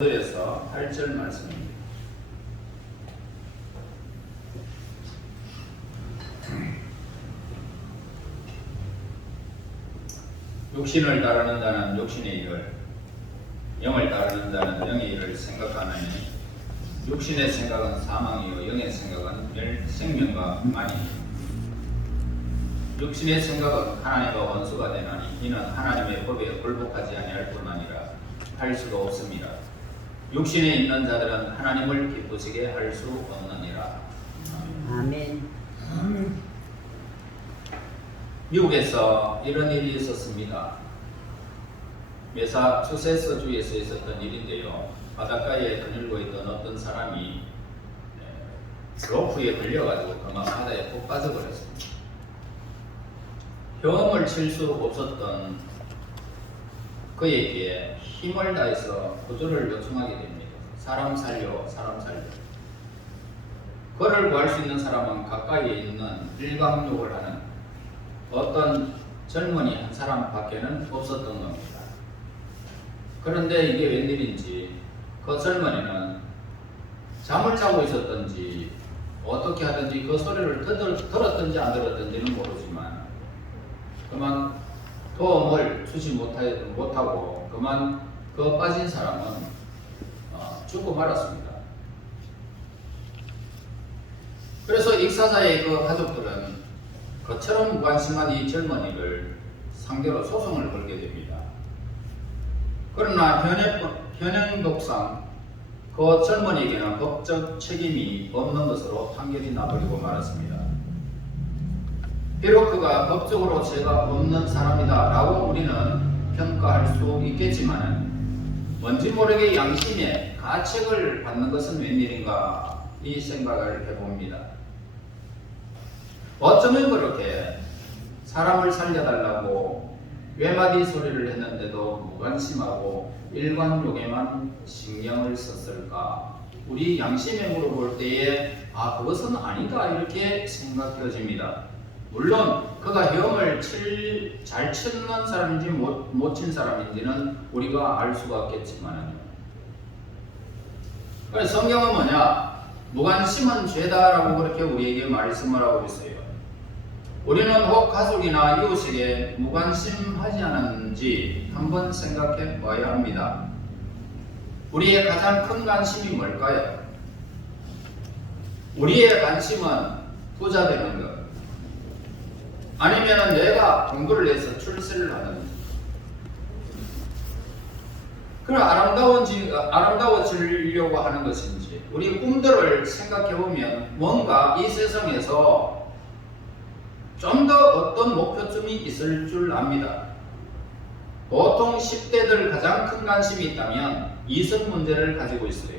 에서 8절 말씀입니다. 육신을 따르는 자는 육신의 일을, 영을 따르는 자는 영의 일을 생각하나니 육신의 생각은 사망이요 영의 생각은 생명과 만이니 육신의 생각은 하나님과 원수가 되나니 이는 하나님의 법에 굴복하지 아니할 뿐아니라 할 수가 없습니다. 육신에 있는 자들은 하나님을 기쁘시게 할 수 없느니라. 아멘. 미국에서 이런 일이 있었습니다. 매사추세츠주에서 있었던 일인데요. 바닷가에 거닐고 있던 어떤 사람이 로프에 걸려가지고 그만 바다에 푹 빠져버렸습니다. 헤엄을 칠 수 없었던 그에게 힘을 다해서 구조를 요청하게 됩니다. 사람 살려, 사람 살려. 그를 구할 수 있는 사람은 가까이에 있는 일광욕을 하는 어떤 젊은이 한 사람밖에는 없었던 겁니다. 그런데 이게 웬일인지 그 젊은이는 잠을 자고 있었던지 어떻게 하든지 그 소리를 들었든지 안 들었든지는 모르지만 그만 도움을 주지 못하고 그만 그 빠진 사람은 죽고 말았습니다. 그래서 익사자의 그 가족들은 그처럼 무관심한 이 젊은이를 상대로 소송을 걸게 됩니다. 그러나 현행법상 그 젊은이에게는 법적 책임이 없는 것으로 판결이 나버리고 말았습니다. 비록 그가 법적으로 죄가 없는 사람이다 라고 우리는 평가할 수 있겠지만 뭔지 모르게 양심에 가책을 받는 것은 웬일인가 이 생각을 해봅니다. 어쩌면 그렇게 사람을 살려달라고 외마디 소리를 했는데도 무관심하고 일관욕에만 신경을 썼을까? 우리 양심에 물어볼 때에 그것은 아니다 이렇게 생각되어집니다. 물론 그가 헤엄을 잘 치는 사람인지 못 친 사람인지는 우리가 알 수가 없겠지만요. 그래서 성경은 뭐냐? 무관심은 죄다라고 그렇게 우리에게 말씀을 하고 있어요. 우리는 혹 가족이나 이웃에게 무관심하지 않았는지 한번 생각해 봐야 합니다. 우리의 가장 큰 관심이 뭘까요? 우리의 관심은 부자 되는 것, 아니면 내가 공부를 해서 출세를 하는지, 그럼 아름다워지려고 하는 것인지, 우리 꿈들을 생각해 보면 뭔가 이 세상에서 좀 더 어떤 목표점이 있을 줄 압니다. 보통 10대들 가장 큰 관심이 있다면 이성 문제를 가지고 있어요.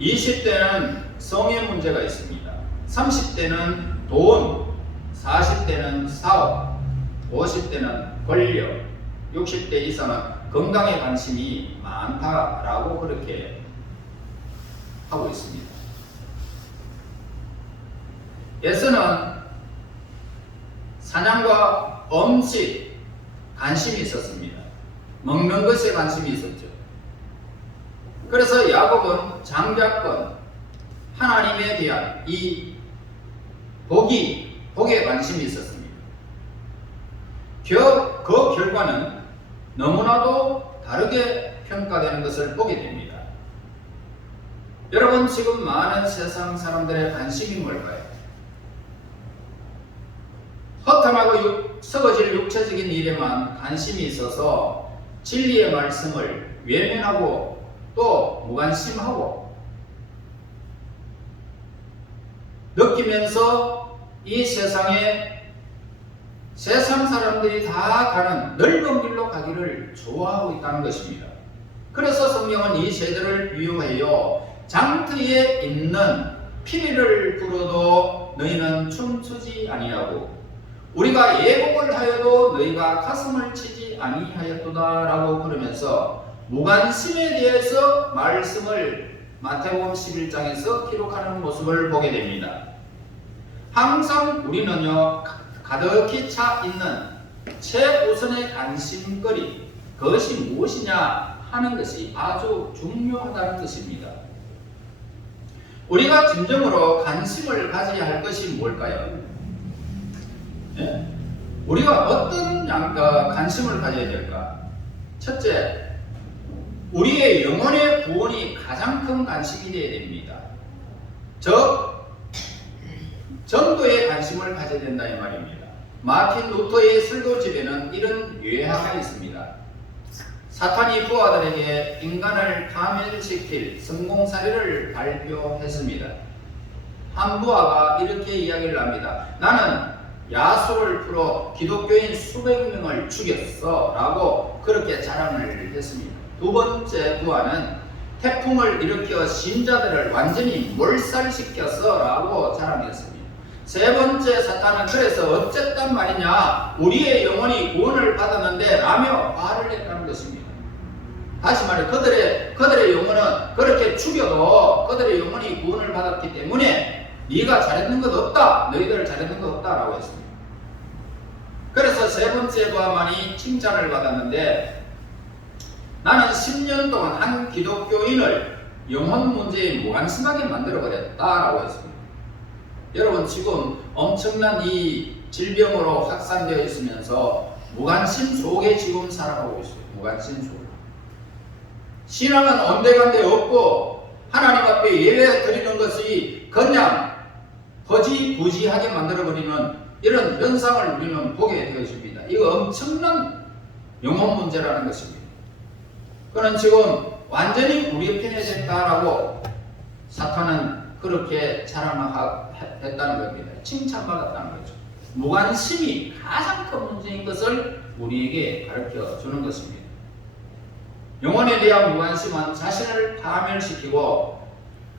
20대는 성의 문제가 있습니다. 30대는 돈, 40대는 사업, 50대는 권력, 60대 이상은 건강에 관심이 많다라고 그렇게 하고 있습니다. 예서는 사냥과 음식 관심이 있었습니다. 먹는 것에 관심이 있었죠. 그래서 야곱은 장자권, 하나님에 대한 이 복에 관심이 있었습니다. 그 결과는 너무나도 다르게 평가되는 것을 보게 됩니다. 여러분, 지금 많은 세상 사람들의 관심이 뭘까요? 허탄하고 썩어질 육체적인 일에만 관심이 있어서 진리의 말씀을 외면하고 또 무관심하고 느끼면서 이 세상에 세상 사람들이 다 가는 넓은 길로 가기를 좋아하고 있다는 것입니다. 그래서 성경은 이 세대를 비유하여 장터에 있는 피리를 불어도 너희는 춤추지 아니하고 우리가 예복을 하여도 너희가 가슴을 치지 아니하였도다 라고 그러면서 무관심에 대해서 말씀을 마태복음 11장에서 기록하는 모습을 보게 됩니다. 항상 우리는요 가득히 차 있는 최우선의 관심거리 그것이 무엇이냐 하는 것이 아주 중요하다는 것입니다. 우리가 진정으로 관심을 가져야 할 것이 뭘까요? 예? 우리가 어떤 관심을 가져야 될까? 첫째, 우리의 영혼의 구원이 가장 큰 관심이 되어야 됩니다. 즉, 전도에 관심을 가져야 된다 이 말입니다. 마틴 루터의 설교집에는 이런 유해화가 있습니다. 사탄이 부하들에게 인간을 파멸시킬 성공 사례를 발표했습니다. 한 부하가 이렇게 이야기를 합니다. 나는 야수를 풀어 기독교인 수백 명을 죽였어 라고 그렇게 자랑을 했습니다. 두 번째 부하는 태풍을 일으켜 신자들을 완전히 몰살시켰어 라고 자랑했습니다. 세 번째 사탄은 그래서 어쨌단 말이냐, 우리의 영혼이 구원을 받았는데 라며 화를 냈다는 것입니다. 다시 말해 그들의 영혼은 그렇게 죽여도 그들의 영혼이 구원을 받았기 때문에 네가 잘했는 것 없다, 너희들 잘했는 것 없다 라고 했습니다. 그래서 세 번째 부하만이 칭찬을 받았는데, 나는 10년 동안 한 기독교인을 영혼 문제에 무관심하게 만들어버렸다 라고 했습니다. 여러분, 지금 엄청난 이 질병으로 확산되어 있으면서 무관심 속에 지금 살아가고 있어요. 무관심 속에. 신앙은 온데간데 없고 하나님 앞에 예배 드리는 것이 그냥 허지부지하게 만들어버리는 이런 현상을 우리는 보게 되어집니다. 이거 엄청난 영혼 문제라는 것입니다. 그는 지금 완전히 우리 편에 됐다라고 사탄은 그렇게 자랑했다는 겁니다. 칭찬받았다는 거죠. 무관심이 가장 큰 문제인 것을 우리에게 가르쳐 주는 것입니다. 영혼에 대한 무관심은 자신을 파멸시키고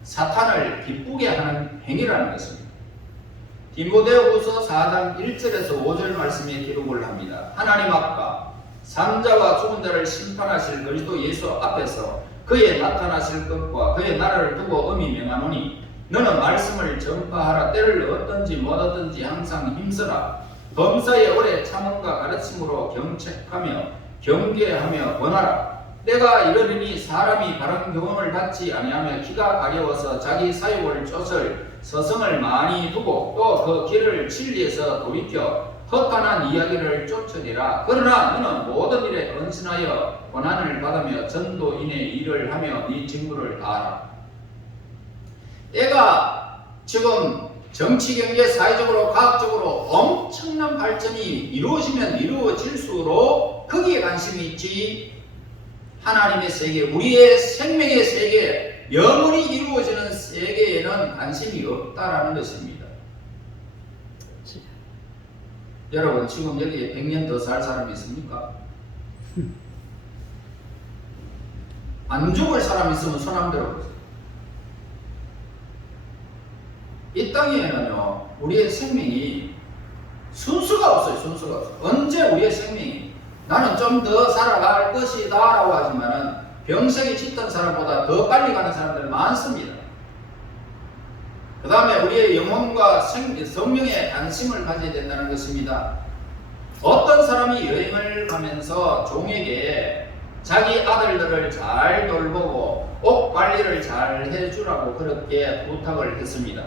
사탄을 기쁘게 하는 행위라는 것입니다. 디모데후서 4장 1절에서 5절 말씀에 기록을 합니다. 하나님 앞과 산자와 죽은 자를 심판하실 그리스도 예수 앞에서 그의 나타나실 것과 그의 나라를 두고 엄히 명하노니 너는 말씀을 전파하라. 때를 얻든지 못 얻든지 항상 힘쓰라. 범사에 오래 참음과 가르침으로 경책하며 경계하며 권하라. 때가 이르리니 사람이 바른 교훈을 받지 아니하며 키가 가려워서 자기 사욕을 쫓을 서성을 많이 두고 또 그 길을 진리에서 돌이켜 허탄한 이야기를 쫓으리라. 그러나 너는 모든 일에 헌신하여 고난을 받으며 전도인의 일을 하며 네 직무를 다하라. 때가 지금 정치, 경제, 사회적으로, 과학적으로 엄청난 발전이 이루어지면 이루어질수록 거기에 관심이 있지, 하나님의 세계, 우리의 생명의 세계, 영원히 이루어지는 세계에는 관심이 없다라는 것입니다. 여러분, 지금 여기에 100년 더 살 사람이 있습니까? 안 죽을 사람 있으면 손 한번 들어보세요. 이 땅에는요, 우리의 생명이 순수가 없어요. 순수가 없어요. 언제 우리의 생명이 나는 좀 더 살아갈 것이다 라고 하지만은 병석이 짙은 사람보다 더 빨리 가는 사람들 많습니다. 그 다음에 우리의 영혼과 성령에 관심을 가져야 된다는 것입니다. 어떤 사람이 여행을 가면서 종에게 자기 아들들을 잘 돌보고 옷 관리를 잘 해주라고 그렇게 부탁을 했습니다.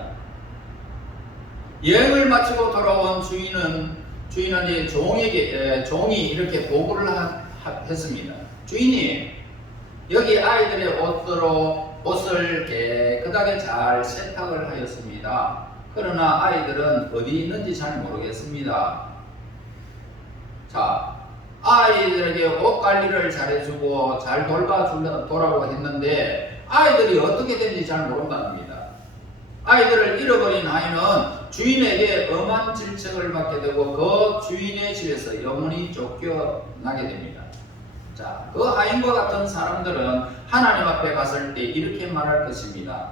여행을 마치고 돌아온 주인은 이 종이 이렇게 보고를 했습니다. 주인이 여기 아이들의 옷을 깨끗하게 잘 세탁을 하였습니다. 그러나 아이들은 어디 있는지 잘 모르겠습니다. 자, 아이들에게 옷 관리를 잘해주고 잘 돌봐주라고 했는데 아이들이 어떻게 되는지 잘 모른답니다. 아이들을 잃어버린 아이는 주인에게 엄한 질책을 받게 되고 그 주인의 집에서 영원히 쫓겨나게 됩니다. 자, 그 아인과 같은 사람들은 하나님 앞에 갔을 때 이렇게 말할 것입니다.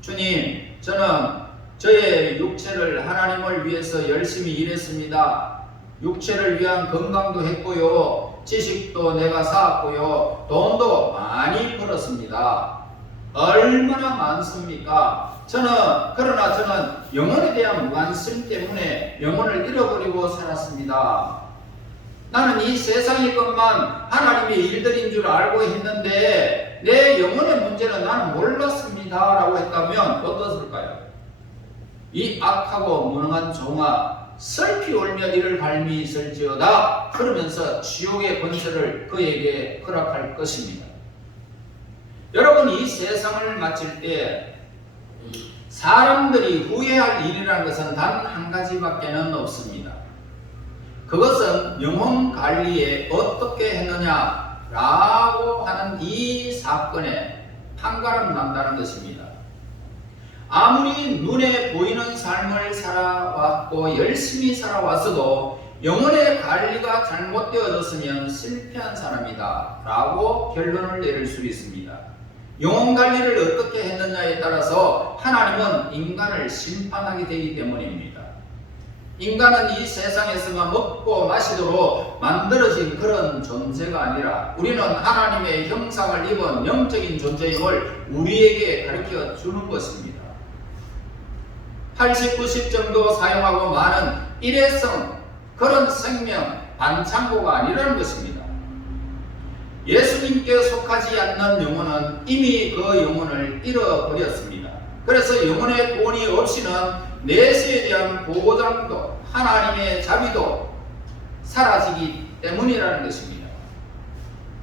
주님, 저는 저의 육체를 하나님을 위해서 열심히 일했습니다. 육체를 위한 건강도 했고요, 지식도 내가 쌓았고요, 돈도 많이 벌었습니다. 얼마나 많습니까? 그러나 저는 영혼에 대한 무관심 때문에 영혼을 잃어버리고 살았습니다. 나는 이 세상의 것만 하나님의 일들인 줄 알고 했는데 내 영혼의 문제는 나는 몰랐습니다 라고 했다면 어떻을까요? 이 악하고 무능한 종아 슬피 울며 이를 갈미 있을지어다 그러면서 지옥의 권세를 그에게 허락할 것입니다. 여러분, 이 세상을 마칠 때 사람들이 후회할 일이라는 것은 단 한 가지밖에는 없습니다. 그것은 영혼 관리에 어떻게 했느냐라고 하는 이 사건에 판가름 난다는 것입니다. 아무리 눈에 보이는 삶을 살아왔고 열심히 살아왔어도 영혼의 관리가 잘못되어졌으면 실패한 사람이다 라고 결론을 내릴 수 있습니다. 영혼 관리를 어떻게 했느냐에 따라서 하나님은 인간을 심판하게 되기 때문입니다. 인간은 이 세상에서만 먹고 마시도록 만들어진 그런 존재가 아니라 우리는 하나님의 형상을 입은 영적인 존재임을 우리에게 가르쳐 주는 것입니다. 80, 90 정도 사용하고 많은 일회성 그런 생명 반창고가 아니라는 것입니다. 예수님께 속하지 않는 영혼은 이미 그 영혼을 잃어버렸습니다. 그래서 영혼의 구원이 없이는 내세에 대한 보장도 하나님의 자비도 사라지기 때문이라는 것입니다.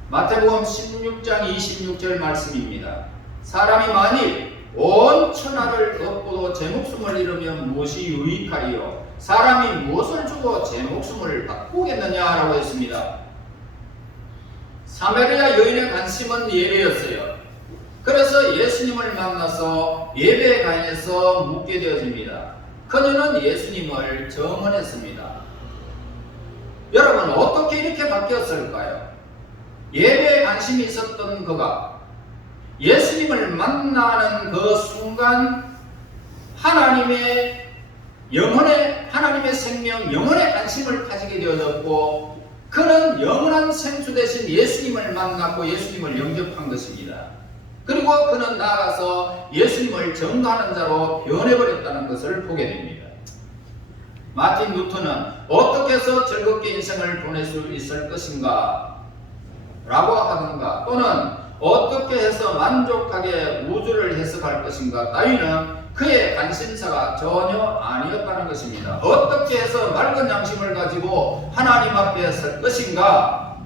마태복음 16장 26절 말씀입니다. 사람이 만일 온 천하를 얻고도 제 목숨을 잃으면 무엇이 유익하리요? 사람이 무엇을 주고 제 목숨을 바꾸겠느냐라고 했습니다. 사마리아 여인의 관심은 예배였어요. 그래서 예수님을 만나서 예배관에서 묻게 되어집니다. 그녀는 예수님을 정언했습니다. 여러분, 어떻게 이렇게 바뀌었을까요? 예배에 관심이 있었던 그가 예수님을 만나는 그 순간 하나님의 생명, 영혼의 관심을 가지게 되어졌고 그는 영원한 생수 대신 예수님을 만났고 예수님을 영접한 것입니다. 그리고 그는 나아가서 예수님을 전도하는 자로 변해버렸다는 것을 보게 됩니다. 마틴 루터는 어떻게 해서 즐겁게 인생을 보낼 수 있을 것인가 라고 하던가 또는 어떻게 해서 만족하게 우주를 해석할 것인가 따위는 그의 관심사가 전혀 아니었다는 것입니다. 어떻게 해서 맑은 양심을 가지고 하나님 앞에 설 것인가,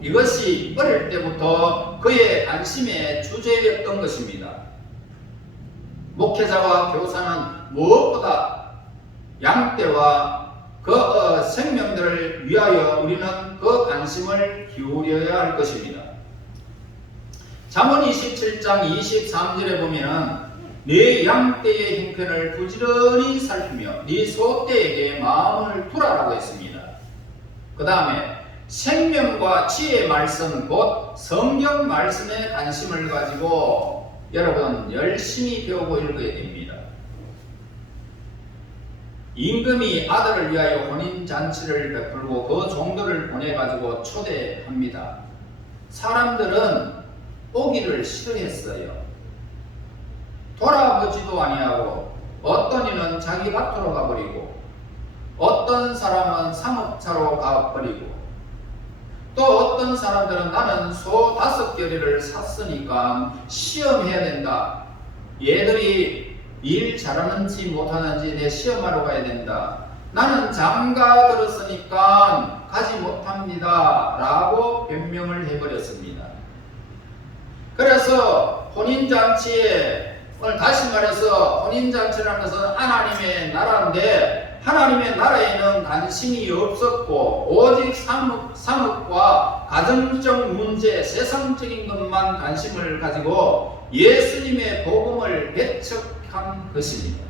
이것이 어릴 때부터 그의 관심의 주제였던 것입니다. 목회자와 교사는 무엇보다 양떼와 그 생명들을 위하여 우리는 그 관심을 기울여야 할 것입니다. 잠언 27장 23절에 보면 네 양떼의 형편을 부지런히 살피며 네 소떼에게 마음을 두라라고 했습니다. 그 다음에 생명과 지혜의 말씀 곧 성경 말씀에 관심을 가지고 여러분 열심히 배우고 읽어야 됩니다. 임금이 아들을 위하여 혼인잔치를 베풀고 그 종들을 보내가지고 초대합니다. 사람들은 오기를 싫어했어요. 돌아보지도 아니하고 어떤 이는 자기 밭으로 가버리고 어떤 사람은 상업차로 가버리고 또 어떤 사람들은 나는 소 5겨리를 샀으니까 시험해야 된다. 얘들이 일 잘하는지 못하는지 내 시험하러 가야 된다. 나는 장가 들었으니까 가지 못합니다 라고 변명을 해버렸습니다. 그래서 혼인잔치에, 오늘 다시 말해서 혼인잔치라는 것은 하나님의 나라인데 하나님의 나라에는 관심이 없었고 오직 상업과 가정적 문제, 세상적인 것만 관심을 가지고 예수님의 복음을 배척한 것입니다.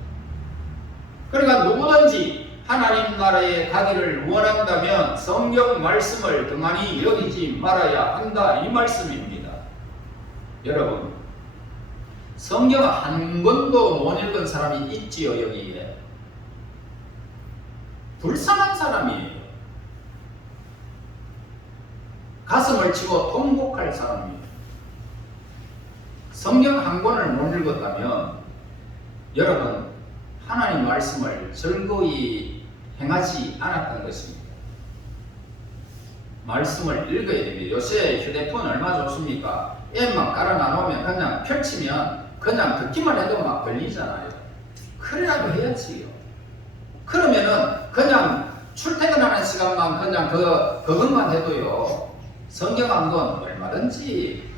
그러니까 누구든지 하나님 나라에 가기를 원한다면 성경 말씀을 등한히 여기지 말아야 한다, 이 말씀입니다. 여러분, 성경 한 권도 못 읽은 사람이 있지요, 여기에. 불쌍한 사람이에요. 가슴을 치고 통곡할 사람이에요. 성경 한 권을 못 읽었다면 여러분, 하나님 말씀을 즐거이 행하지 않았던 것입니다. 말씀을 읽어야 됩니다. 요새 휴대폰 얼마 좋습니까? 앱만 깔아 놓으면 그냥 펼치면 그냥 듣기만 해도 막 걸리잖아요. 그래라도 해야지요. 그러면은 그냥 출퇴근하는 시간만 그냥 그것만 해도요. 성경 한 권 얼마든지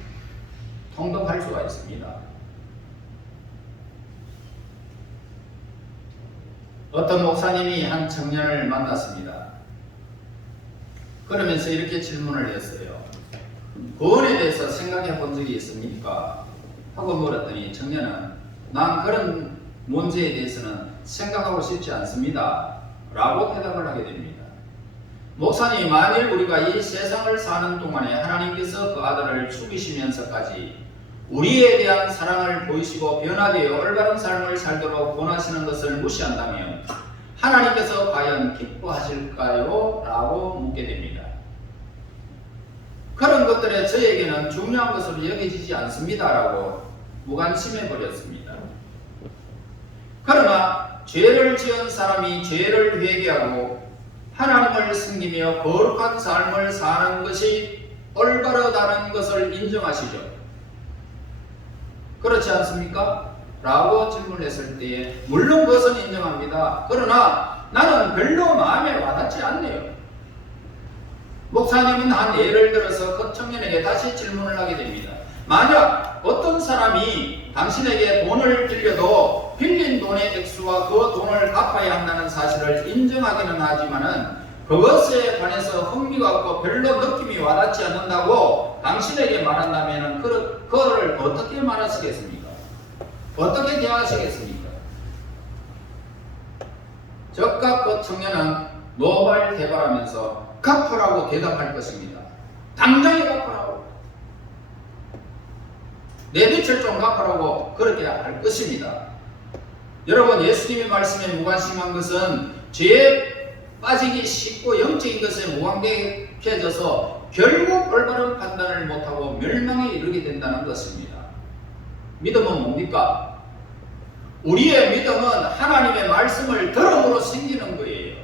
통독할 수가 있습니다. 어떤 목사님이 한 청년을 만났습니다. 그러면서 이렇게 질문을 했어요. 구원에 대해서 생각해 본 적이 있습니까? 하고 물었더니 청년은 난 그런 문제에 대해서는 생각하고 싶지 않습니다. 라고 대답을 하게 됩니다. 목사님, 만일 우리가 이 세상을 사는 동안에 하나님께서 그 아들을 죽이시면서까지 우리에 대한 사랑을 보이시고 변화되어 올바른 삶을 살도록 원하시는 것을 무시한다면 하나님께서 과연 기뻐하실까요? 라고 묻게 됩니다. 그런 것들에 저에게는 중요한 것으로 여겨지지 않습니다. 라고 무관심해 버렸습니다. 그러나 죄를 지은 사람이 죄를 회개하고 하나님을 섬기며 거룩한 삶을 사는 것이 올바르다는 것을 인정하시죠. 그렇지 않습니까? 라고 질문했을 때에 물론 그것은 인정합니다. 그러나 나는 별로 마음에 와닿지 않네요. 목사님은 한 예를 들어서 그 청년에게 다시 질문을 하게 됩니다. 만약 어떤 사람이 당신에게 돈을 빌려도 빌린 돈의 액수와 그 돈을 갚아야 한다는 사실을 인정하기는 하지만은 그것에 관해서 흥미가 없고 별로 느낌이 와닿지 않는다고 당신에게 말한다면은 그거를 어떻게 말하시겠습니까? 어떻게 대화하시겠습니까? 즉각 그 청년은 노발대발하면서 갚으라고 대답할 것입니다. 당장에 갚으라고. 내 빚을 좀 갚으라고 그렇게 할 것입니다. 여러분, 예수님의 말씀에 무관심한 것은 죄에 빠지기 쉽고 영적인 것에 무관계해져서 결국 올바른 판단을 못하고 멸망에 이르게 된다는 것입니다. 믿음은 뭡니까? 우리의 믿음은 하나님의 말씀을 들음으로 생기는 거예요.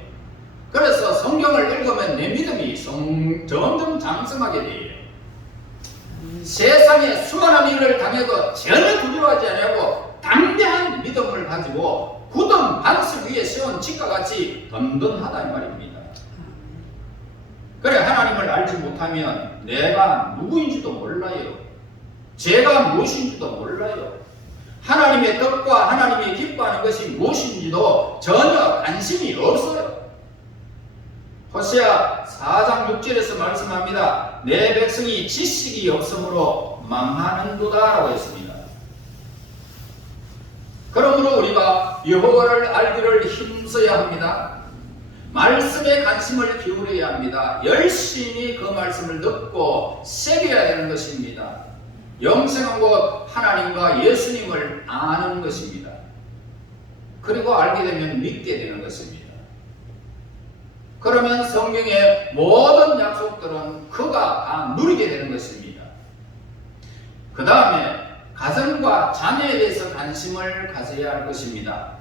그래서 성경을 읽으면 내 믿음이 점점 장성하게 돼요. 세상에 수많은 일을 당해도 전혀 두려워하지 않고 담대한 믿음을 가지고 굳은 반석 위에 세운 집과 같이 든든하다 이 말입니다. 그래, 하나님을 알지 못하면 내가 누구인지도 몰라요. 죄가 무엇인지도 몰라요. 하나님의 뜻과 하나님이 기뻐하는 것이 무엇인지도 전혀 관심이 없어요. 호세아 4장 6절에서 말씀합니다. 내 백성이 지식이 없으므로 망하는도다 라고 했습니다. 그러므로 우리가 여호와를 알기를 힘써야 합니다. 말씀에 관심을 기울여야 합니다. 열심히 그 말씀을 듣고 새겨야 되는 것입니다. 영생한 것 하나님과 예수님을 아는 것입니다. 그리고 알게 되면 믿게 되는 것입니다. 그러면 성경의 모든 약속들은 그가 다 누리게 되는 것입니다. 그 다음에 가정과 자녀에 대해서 관심을 가져야 할 것입니다.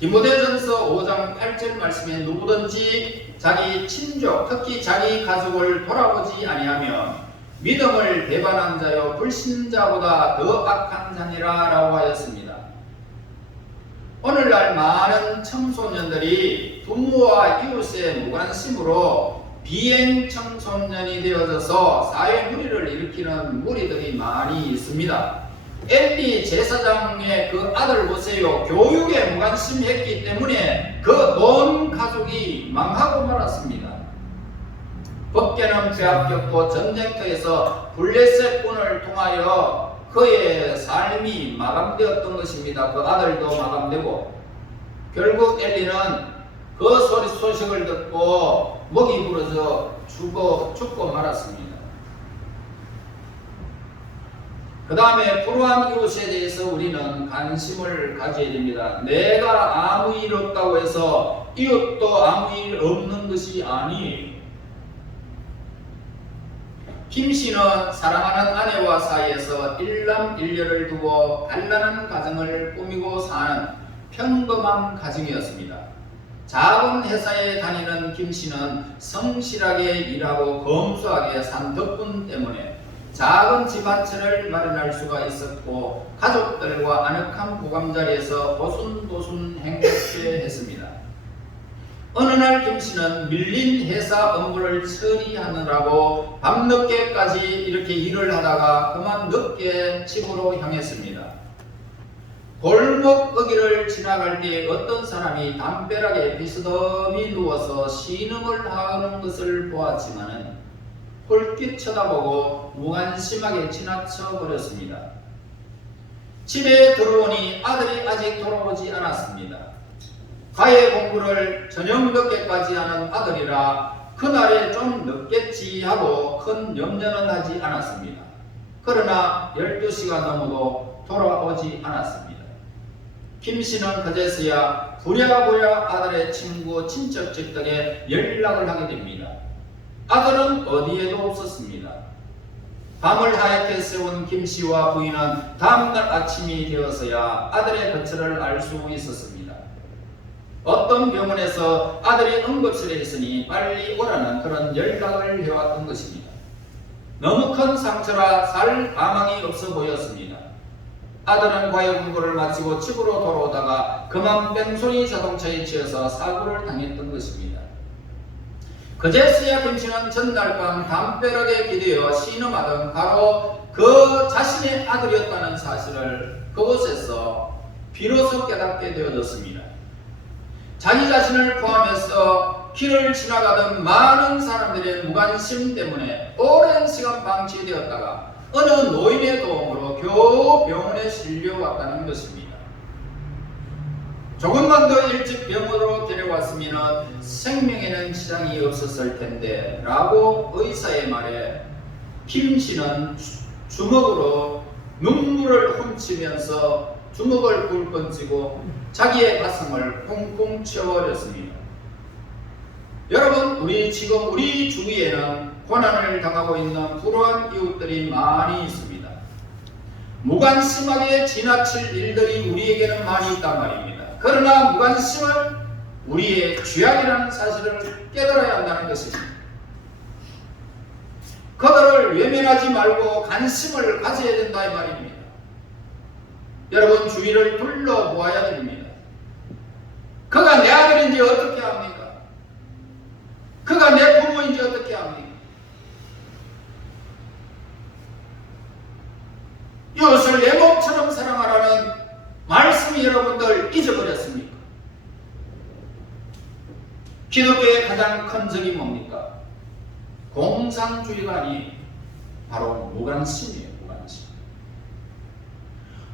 디모데전서 5장 8절 말씀에 누구든지 자기 친족, 특히 자기 가족을 돌아보지 아니하면 믿음을 배반한 자요 불신자보다 더 악한 자니라 라고 하였습니다. 오늘날 많은 청소년들이 부모와 이웃의 무관심으로 비행 청소년이 되어져서 사회 무리를 일으키는 무리들이 많이 있습니다. 엘리 제사장의 그 아들 보세요. 교육에 무관심했기 때문에 그 온 가족이 망하고 말았습니다. 법계는 빼앗겼고 전쟁터에서 블레셋군을 통하여 그의 삶이 마감되었던 것입니다. 그 아들도 마감되고 결국 엘리는 그 소식을 듣고 목이 부러져 죽고 말았습니다. 그 다음에 불우한 이웃에 대해서 우리는 관심을 가져야 됩니다. 내가 아무 일 없다고 해서 이웃도 아무 일 없는 것이 아니에요. 김 씨는 사랑하는 아내와 사이에서 일남일녀를 두고 단란한 가정을 꾸미고 사는 평범한 가정이었습니다. 작은 회사에 다니는 김 씨는 성실하게 일하고 검소하게 산 덕분 때문에 작은 집 한 채를 마련할 수가 있었고 가족들과 아늑한 보금자리에서 오순도순 행복해했습니다. 어느 날 김 씨는 밀린 회사 업무를 처리하느라고 밤늦게까지 이렇게 일을 하다가 그만 늦게 집으로 향했습니다. 골목 어귀를 지나갈 때 어떤 사람이 담벼락에 비스듬히 누워서 신음을 하는 것을 보았지만은 홀빛 쳐다보고 무관심하게 지나쳐 버렸습니다. 집에 들어오니 아들이 아직 돌아오지 않았습니다. 과외 공부를 저녁 늦게까지 하는 아들이라 그날에 좀 늦겠지 하고 큰 염려는 하지 않았습니다. 그러나 12시가 넘어도 돌아오지 않았습니다. 김 씨는 그제서야 부랴부랴 아들의 친구 친척집 덕에 연락을 하게 됩니다. 아들은 어디에도 없었습니다. 밤을 하얗게 세운 김 씨와 부인은 다음날 아침이 되어서야 아들의 거처를 알 수 있었습니다. 어떤 병원에서 아들이 응급실에 있으니 빨리 오라는 그런 연락을 해왔던 것입니다. 너무 큰 상처라 살 가망이 없어 보였습니다. 아들은 과외 공부를 마치고 집으로 돌아오다가 그만 뺑소니 자동차에 치여서 사고를 당했던 것입니다. 그제서야 김 씨는 전날 밤 담벼락에 기대어 신음하던 바로 그 자신의 아들이었다는 사실을 그곳에서 비로소 깨닫게 되어졌습니다. 자기 자신을 포함해서 길을 지나가던 많은 사람들의 무관심 때문에 오랜 시간 방치되었다가 어느 노인의 도움으로 겨우 병원에 실려왔다는 것입니다. 조금만 더 일찍 병원으로 데려왔으면 생명에는 지장이 없었을 텐데 라고 의사의 말에 김 씨는 주먹으로 눈물을 훔치면서 주먹을 굴끔 쥐고 자기의 가슴을 쿵쿵 치워버렸습니다. 여러분, 우리 주위에는 고난을 당하고 있는 불우한 이웃들이 많이 있습니다. 무관심하게 지나칠 일들이 우리에게는 많이 있단 말입니다. 그러나 무관심은 우리의 죄악이라는 사실을 깨달아야 한다는 것입니다. 그들을 외면하지 말고 관심을 가져야 된다 이 말입니다. 여러분, 주위를 둘러보아야 됩니다. 그가 내 아들인지 어떻게 합니까? 그가 내 부모인지 어떻게 합니까? 이웃을 내 몸처럼 사랑하라는 말씀이 여러분들 잊어버렸습니까? 기독교의 가장 큰 적이 뭡니까? 공산주의가 아니에요. 바로 무관심이에요. 무관심.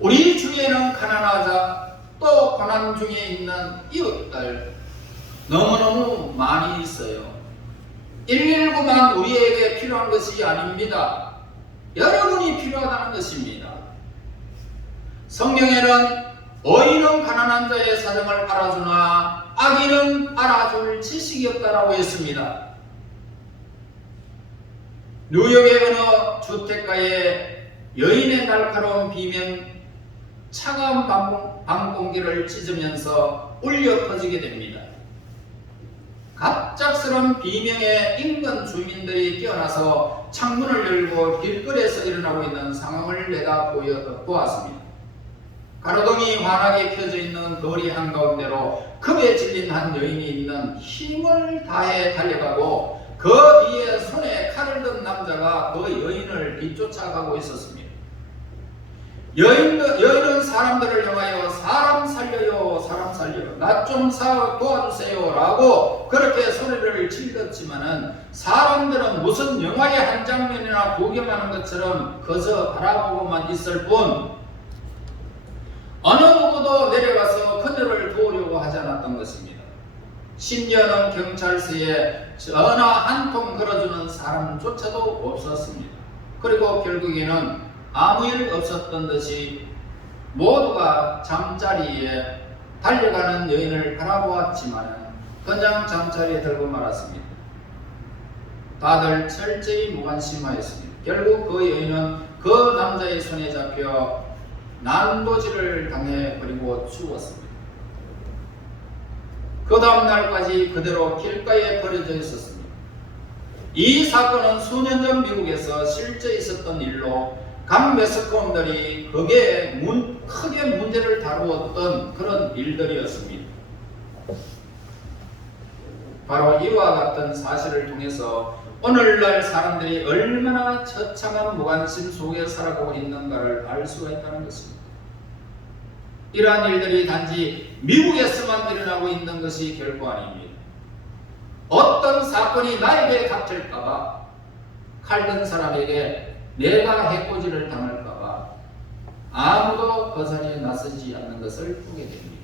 우리 주위에는 가난하자 또 고난 중에 있는 이웃들 너무너무 많이 있어요. 119만 우리에게 필요한 것이 아닙니다. 여러분이 필요하다는 것입니다. 성경에는 의인은 가난한 자의 사정을 알아주나 악인은 알아줄 지식이 없다라고 했습니다. 뉴욕의 어느 주택가에 여인의 날카로운 비명 차가운 밤 공기를 찢으면서 울려 퍼지게 됩니다. 갑작스런 비명에 인근 주민들이 깨어나서 창문을 열고 길거리에서 일어나고 있는 상황을 내다보았습니다. 가로등이 환하게 켜져 있는 거리 한가운데로 급에 질린 한 여인이 있는 힘을 다해 달려가고 그 뒤에 손에 칼을 든 남자가 그 여인을 뒤쫓아가고 있었습니다. 여인은 사람들을 향하여 사람 살려요, 사람 살려요, 나 좀 도와주세요 라고 그렇게 소리를 질렀지만은 사람들은 무슨 영화의 한 장면이나 구경하는 것처럼 그저 바라보고만 있을 뿐 어느 누구도 내려가서 그녀를 도우려고 하지 않았던 것입니다. 심지어는 경찰서에 전화 한 통 걸어주는 사람조차도 없었습니다. 그리고 결국에는 아무 일 없었던 듯이 모두가 잠자리에 달려가는 여인을 바라보았지만 그냥 잠자리에 들고 말았습니다. 다들 철저히 무관심하였습니다. 결국 그 여인은 그 남자의 손에 잡혀 난도질을 당해 버리고 죽었습니다. 그 다음 날까지 그대로 길가에 버려져 있었습니다. 이 사건은 수년 전 미국에서 실제 있었던 일로 각 매스컴들이 거기에 크게 문제를 다루었던 그런 일들이었습니다. 바로 이와 같은 사실을 통해서 오늘날 사람들이 얼마나 처참한 무관심 속에 살아가고 있는가를 알 수가 있다는 것입니다. 이러한 일들이 단지 미국에서만 일어나고 있는 것이 결코 아닙니다. 어떤 사건이 나에게 닥칠까봐, 칼든 사람에게 내가 해코지를 당할까봐 아무도 그 자리에 나서지 않는 것을 보게 됩니다.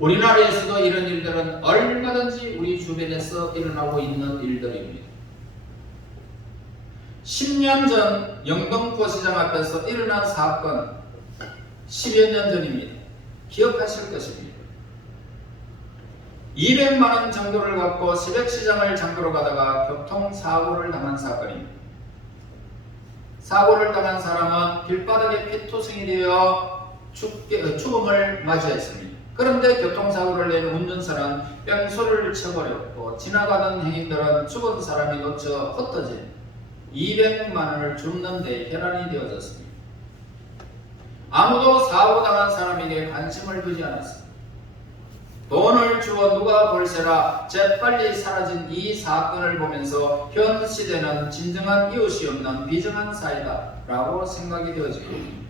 우리나라에서도 이런 일들은 얼마든지 우리 주변에서 일어나고 있는 일들입니다. 10년 전 영등포 시장 앞에서 일어난 사건, 10여 년 전입니다. 기억하실 것입니다. 200만 원 정도를 갖고 새벽시장을 장보러 가다가 교통사고를 당한 사건입니다. 사고를 당한 사람은 길바닥에 피투성이 되어 죽음을 맞이했습니다. 그런데 교통사고를 낸 운전사는 뺑소리를 쳐버렸고 지나가던 행인들은 죽은 사람이 놓쳐 흩어진 200만 원을 줍는 데 혈안이 되어졌습니다. 아무도 사고당한 사람에게 관심을 두지 않았습니다. 돈을 주어 누가 볼세라 재빨리 사라진 이 사건을 보면서 현 시대는 진정한 이웃이 없는 비정한 사회다 라고 생각이 되어집니다.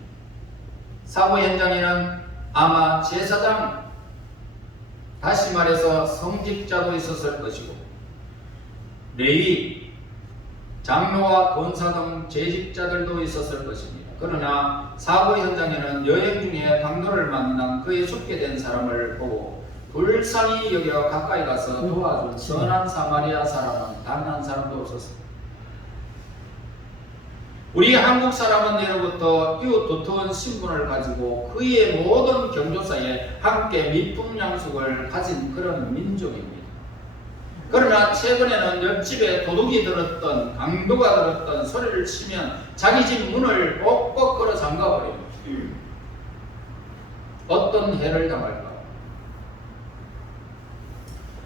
사고 현장에는 아마 제사장, 다시 말해서 성직자도 있었을 것이고 레위, 장로와 권사 등 재직자들도 있었을 것입니다. 그러나 사고 현장에는 여행 중에 강도를 만난 그의 죽게 된 사람을 보고 불쌍히 여겨 가까이 가서 도와준 선한 사마리아 사람은 단 한 사람도 없었습니다. 우리 한국 사람은 예로부터 이웃 도토한 신분을 가지고 그의 모든 경조사에 함께 미풍양속을 가진 그런 민족입니다. 그러나 최근에는 옆집에 도둑이 들었던 강도가 들었던 소리를 치면 자기 집 문을 꼭꼭 걸어 잠가버립니다. 어떤 해를 당할까?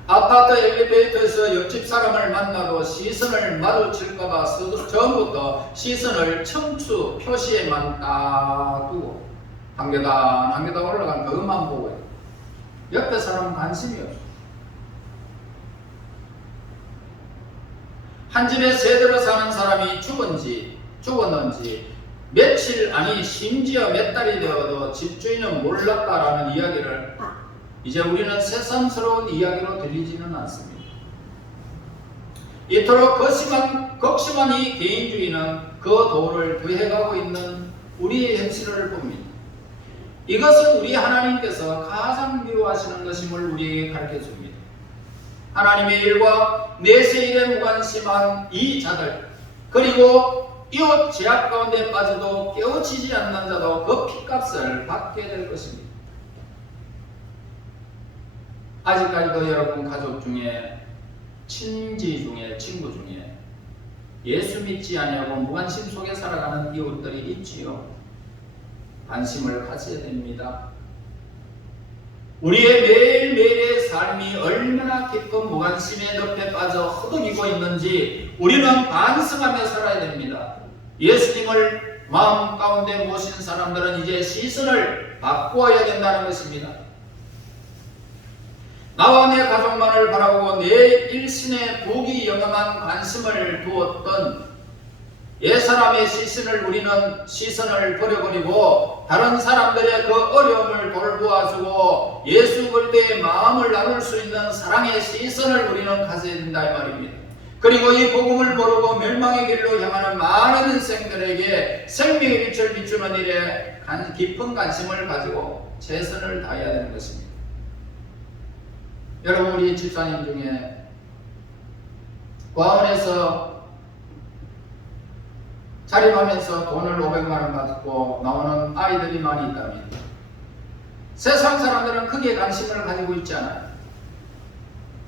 아파트 엘리베이터에서 옆집 사람을 만나도 시선을 마주칠까봐 처음부터 시선을 청추 표시에만 딱 두고 한 계단 한 계단 올라간 그것만 보고 있어요. 옆에 사람은 관심이 없어요. 한 집에 세대로 사는 사람이 죽었는지 며칠 아니 심지어 몇 달이 되어도 집주인은 몰랐다라는 이야기를 이제 우리는 새삼스러운 이야기로 들리지는 않습니다. 이토록 극심한 이 개인주의는 그 도를 더해가고 있는 우리의 현실을 봅니다. 이것은 우리 하나님께서 가장 미워하시는 것임을 우리에게 가르쳐줍니다. 하나님의 일과 내세 일에 무관심한 이 자들, 그리고 이웃 제약 가운데 빠져도 깨우치지 않는 자도 그 핏값을 받게 될 것입니다. 아직까지도 여러분 가족 중에, 친지 중에, 친구 중에 예수 믿지 아니하고 무관심 속에 살아가는 이웃들이 있지요. 관심을 가져야 됩니다. 우리의 매일매일의 삶이 얼마나 깊은 무관심의 늪에 빠져 허덕이고 있는지 우리는 반성하며 살아야 됩니다. 예수님을 마음 가운데 모신 사람들은 이제 시선을 바꾸어야 된다는 것입니다. 나와 내 가족만을 바라보고 내 일신의 부귀 영험한 관심을 두었던 옛사람의 시선을 버려버리고 다른 사람들의 그 어려움을 돌보아주고 예수 그리스도의 마음을 나눌 수 있는 사랑의 시선을 우리는 가져야 된다 이 말입니다. 그리고 이 복음을 모르고 멸망의 길로 향하는 많은 인생들에게 생명의 빛을 비추는 일에 깊은 관심을 가지고 최선을 다해야 되는 것입니다. 여러분, 우리 집사님 중에 과원에서 자립하면서 돈을 500만 원 받고 나오는 아이들이 많이 있다면 세상 사람들은 크게 관심을 가지고 있지 않아요.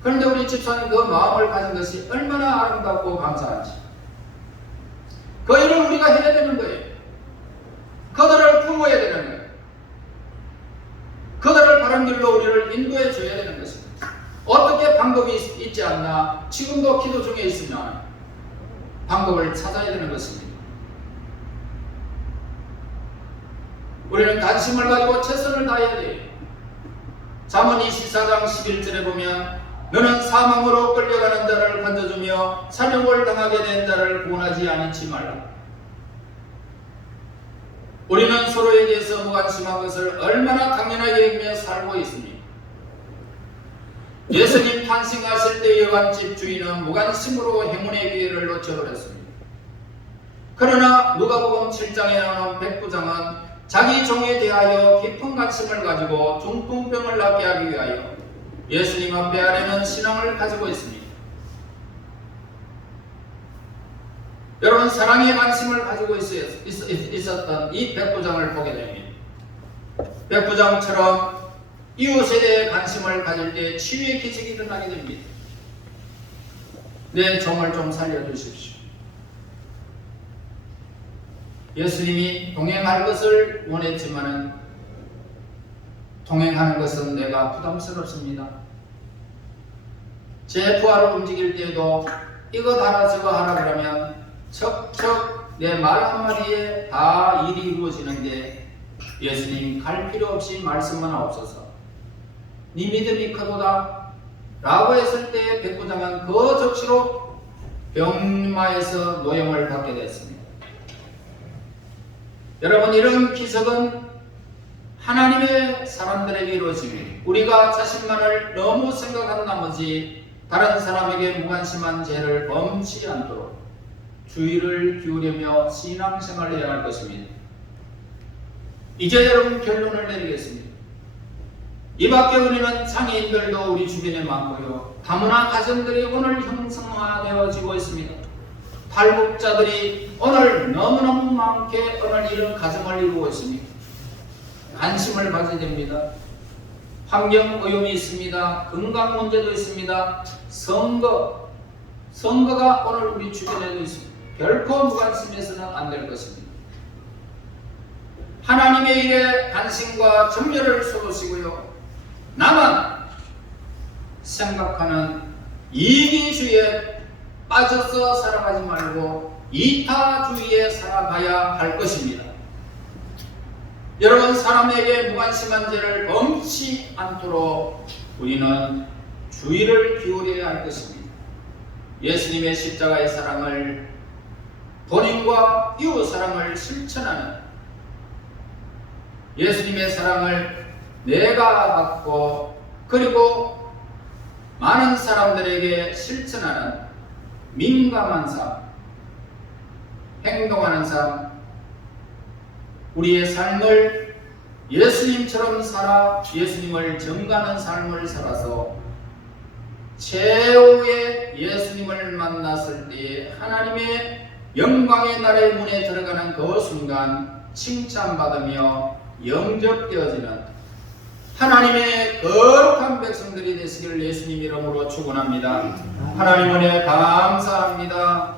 그런데 우리 집사님 그 마음을 가진 것이 얼마나 아름답고 감사한지 그 일을 우리가 해야 되는 거예요. 그들을 품어야 되는 거예요. 그들을 바른 길로 우리를 인도해 줘야 되는 것입니다. 어떻게 방법이 있지 않나? 지금도 기도 중에 있으면 방법을 찾아야 되는 것입니다. 우리는 관심을 가지고 최선을 다해야 돼요. 잠언 24장 11절에 보면 너는 사망으로 끌려가는 자를 건져주며 살육을 당하게 된 자를 구원하지 않지 말라. 우리는 서로에 대해서 무관심한 것을 얼마나 당연하게 여기며 살고 있습니까? 예수님 탄생하실 때 여관집 주인은 무관심으로 행운의 기회를 놓쳐버렸습니다. 그러나 누가복음 7장에 나오는 백부장은 자기 종에 대하여 깊은 관심을 가지고 중풍병을 낫게 하기 위하여 예수님 앞에 아뢰는 신앙을 가지고 있습니다. 여러분, 사랑의 관심을 가지고 있었던 이 백부장을 보게 됩니다. 백부장처럼 이웃에 대해 관심을 가질 때 치유의 기적이 일어나게 됩니다. 내 종을 좀 살려주십시오. 예수님이 동행할 것을 원했지만은 동행하는 것은 내가 부담스럽습니다. 제 부하를 움직일 때에도 이거 하라 저거 하라 그러면 척척 내 말 한마디에 다 일이 이루어지는데 예수님 갈 필요 없이 말씀만 하옵소서. 네 믿음이 크도다 라고 했을 때 백부장은 그 적시로 병마에서 노염을 받게 됐습니다. 여러분, 이런 기적은 하나님의 사람들에게 이루어집니다. 우리가 자신만을 너무 생각한 나머지 다른 사람에게 무관심한 죄를 범치 않도록 주의를 기울이며 신앙생활을 해야 할 것입니다. 이제 여러분 결론을 내리겠습니다. 이 밖에 우리는 장애인들도 우리 주변에 많고요. 다문화 가정들이 오늘 형성화되어지고 있습니다. 탈북자들이 오늘 너무너무 많게 오늘 이런 가정을 이루고 있습니다. 관심을 가져야 됩니다. 환경 오염이 있습니다. 건강 문제도 있습니다. 선거가 오늘 우리 주변에도 있습니다. 결코 무관심해서는 안 될 것입니다. 하나님의 일에 관심과 정열을 쏟으시고요. 나만 생각하는 이기주의에 빠져서 살아가지 말고 이타주의에 살아가야 할 것입니다. 여러분, 사람에게 무관심한 죄를 범치 않도록 우리는 주의를 기울여야 할 것입니다. 예수님의 십자가의 사랑을, 본인과 이웃 사랑을 실천하는, 예수님의 사랑을 내가 받고 그리고 많은 사람들에게 실천하는 민감한 삶, 행동하는 삶, 우리의 삶을 예수님처럼 살아 예수님을 증거하는 삶을 살아서 최후의 예수님을 만났을 때 하나님의 영광의 나라의 문에 들어가는 그 순간 칭찬받으며 영접되어지는 하나님의 거룩한 백성들이 되시기를 예수님 이름으로 축원합니다. 하나님 은혜 감사합니다.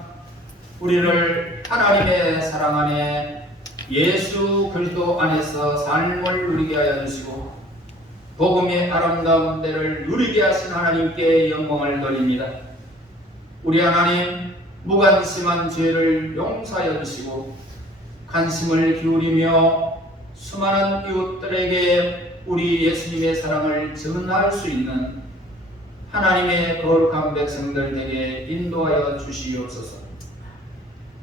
우리를 하나님의 사랑 안에 예수 그리스도 안에서 삶을 누리게 하여 주시고 복음의 아름다운 때를 누리게 하신 하나님께 영광을 돌립니다. 우리 하나님, 무관심한 죄를 용서하여 주시고 관심을 기울이며 수많은 이웃들에게 우리 예수님의 사랑을 전할 수 있는 하나님의 거룩한 백성들 되게 인도하여 주시옵소서.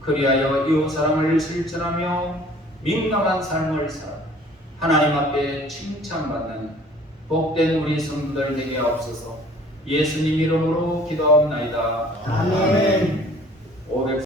그리하여 이웃 사랑을 실천하며 민감한 삶을 살아 하나님 앞에 칭찬받는 복된 우리 성도들 되게 하옵소서. 예수님 이름으로 기도하옵나이다. 아멘.